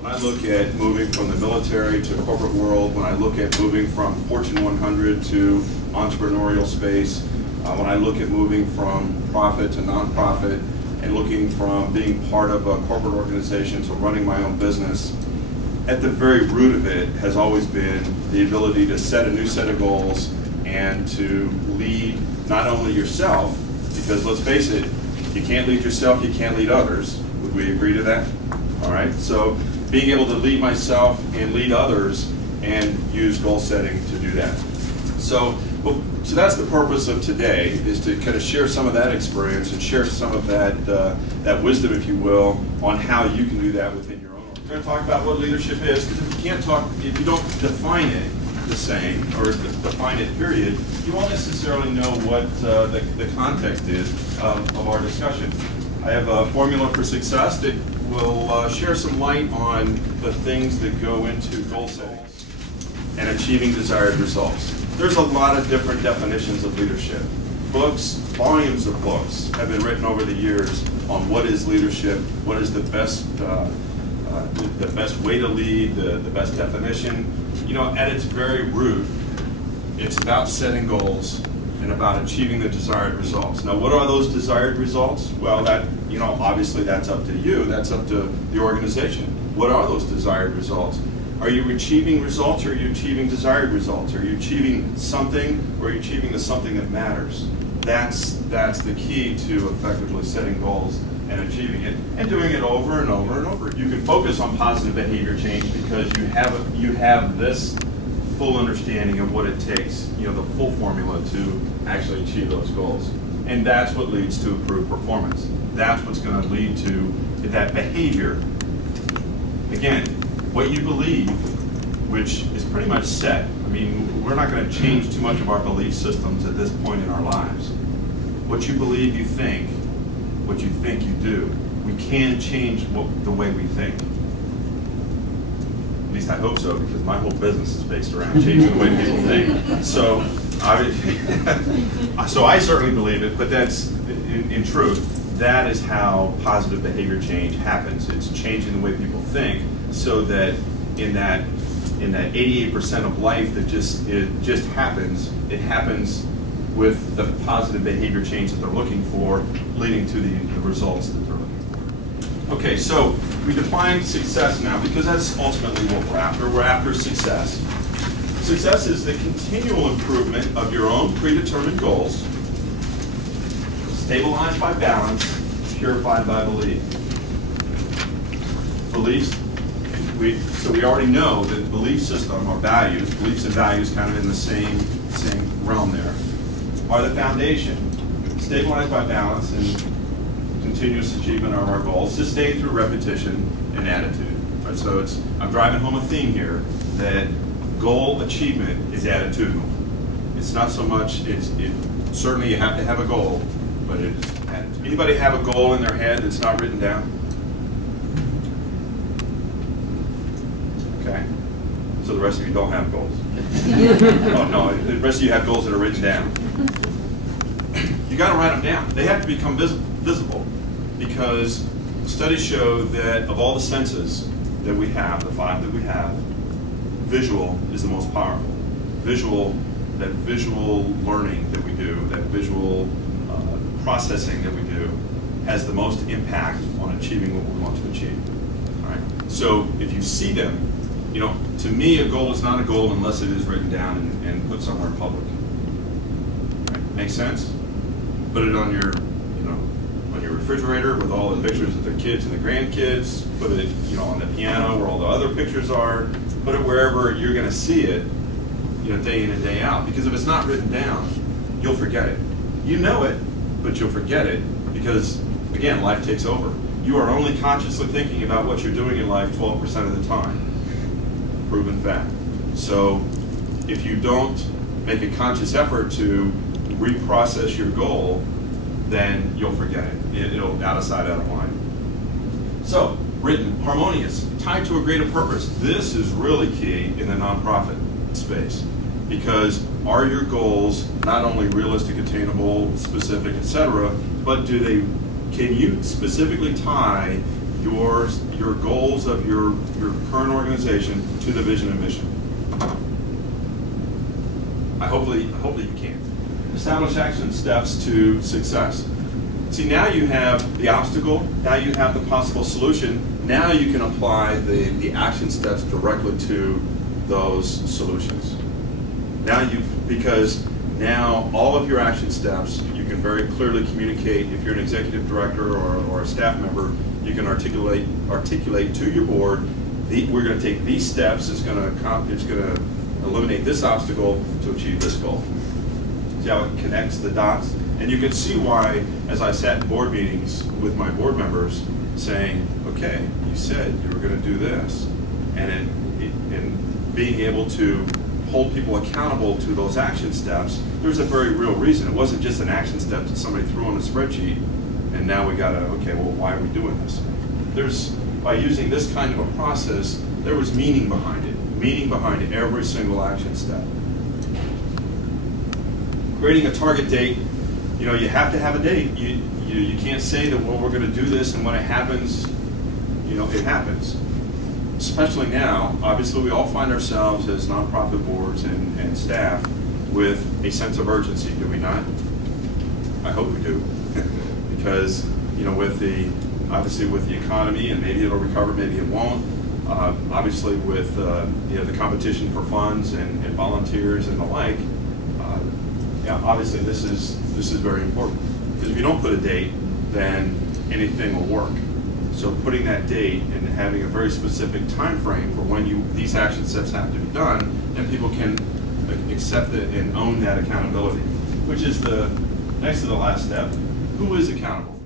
When I look at moving from the military to corporate world, when I look at moving from Fortune 100 to entrepreneurial space, when I look at moving from profit to nonprofit, and looking from being part of a corporate organization to running my own business, at the very root of it has always been the ability to set a new set of goals and to lead not only yourself, because let's face it, you can't lead yourself, you can't lead others. Would we agree to that? All right, so being able to lead myself and lead others and use goal setting to do that. So that's the purpose of today, is to kind of share some of that experience and share some of that wisdom, if you will, on how you can do that within your own. We're going to talk about what leadership is, because if you don't define it the same, or define it period, you won't necessarily know what the context is of our discussion. I have a formula for success that will share some light on the things that go into goal setting and achieving desired results. There's a lot of different definitions of leadership. Books, volumes of books have been written over the years on what is leadership, what is the best way to lead, the best definition. You know, at its very root, it's about setting goals and about achieving the desired results. Now, what are those desired results? Well, obviously that's up to you, that's up to the organization. What are those desired results? Are you achieving results, or are you achieving desired results? Are you achieving something, or are you achieving the something that matters? That's the key to effectively setting goals and achieving it, and doing it over and over and over. You can focus on positive behavior change because you have this full understanding of what it takes, the full formula to actually achieve those goals. And that's what leads to improved performance. That's what's going to lead to that behavior. Again, what you believe, which is pretty much set. I mean, we're not going to change too much of our belief systems at this point in our lives. What you believe you think, what you think you do. We can change the way we think. At least I hope so, because my whole business is based around changing the way people think. So I certainly believe it, but that's, in truth, that is how positive behavior change happens. It's changing the way people think, so that in that 88% of life that just happens, it happens with the positive behavior change that they're looking for, leading to the results that they're looking for. Okay, so we define success now, because that's ultimately what we're after. We're after success. Success is the continual improvement of your own predetermined goals, stabilized by balance, purified by belief. Beliefs, so we already know that belief system, or values, beliefs and values kind of in the same realm there, are the foundation, stabilized by balance and continuous achievement of our goals, sustained through repetition and attitude. Right? So I'm driving home a theme here that goal achievement is attitudinal. It's not so much, certainly you have to have a goal, but it's attitude. Anybody have a goal in their head that's not written down? Okay. So the rest of you don't have goals. Oh no, the rest of you have goals that are written down. You got to write them down. They have to become visible, because studies show that of all the senses that we have, the 5 that we have, visual is the most powerful. That visual learning that we do, that visual processing that we do, has the most impact on achieving what we want to achieve. All right. So if you see them, to me, a goal is not a goal unless it is written down and put somewhere in public. Right? Make sense? Put it on your refrigerator with all the pictures of the kids and the grandkids. Put it, on the piano where all the other pictures are. Put it wherever you're going to see it, day in and day out. Because if it's not written down, you'll forget it. You know it, but you'll forget it because, again, life takes over. You are only consciously thinking about what you're doing in life 12% of the time. Proven fact. So if you don't make a conscious effort to reprocess your goal, then you'll forget it. It'll out of sight, out of mind. So, written, harmonious, tied to a greater purpose. This is really key in the nonprofit space, because are your goals not only realistic, attainable, specific, etc., but can you specifically tie your goals of your current organization to the vision and mission. Hopefully you can. Establish action steps to success. See, now you have the obstacle, now you have the possible solution, now you can apply the action steps directly to those solutions. Because now all of your action steps, you can very clearly communicate. If you're an executive director or a staff member, you can articulate to your board, we're going to take these steps, it's going to eliminate this obstacle to achieve this goal. See how it connects the dots? And you can see why, as I sat in board meetings with my board members, saying, okay, you said you were going to do this, and being able to hold people accountable to those action steps, there's a very real reason. It wasn't just an action step that somebody threw on a spreadsheet, and now we got to, okay, well, why are we doing this? By using this kind of a process, there was meaning behind it, meaning behind every single action step. Creating a target date, you have to have a date. You can't say that, well, we're going to do this, and when it happens, it happens. Especially now, obviously we all find ourselves as nonprofit boards and staff with a sense of urgency, do we not? I hope we do. Because, obviously with the economy, and maybe it'll recover, maybe it won't. Obviously with the competition for funds and volunteers and the like, obviously this is very important. Because if you don't put a date, then anything will work. So putting that date and having a very specific time frame for when these action steps have to be done, and people can accept it and own that accountability, which is the next to the last step. Who is accountable?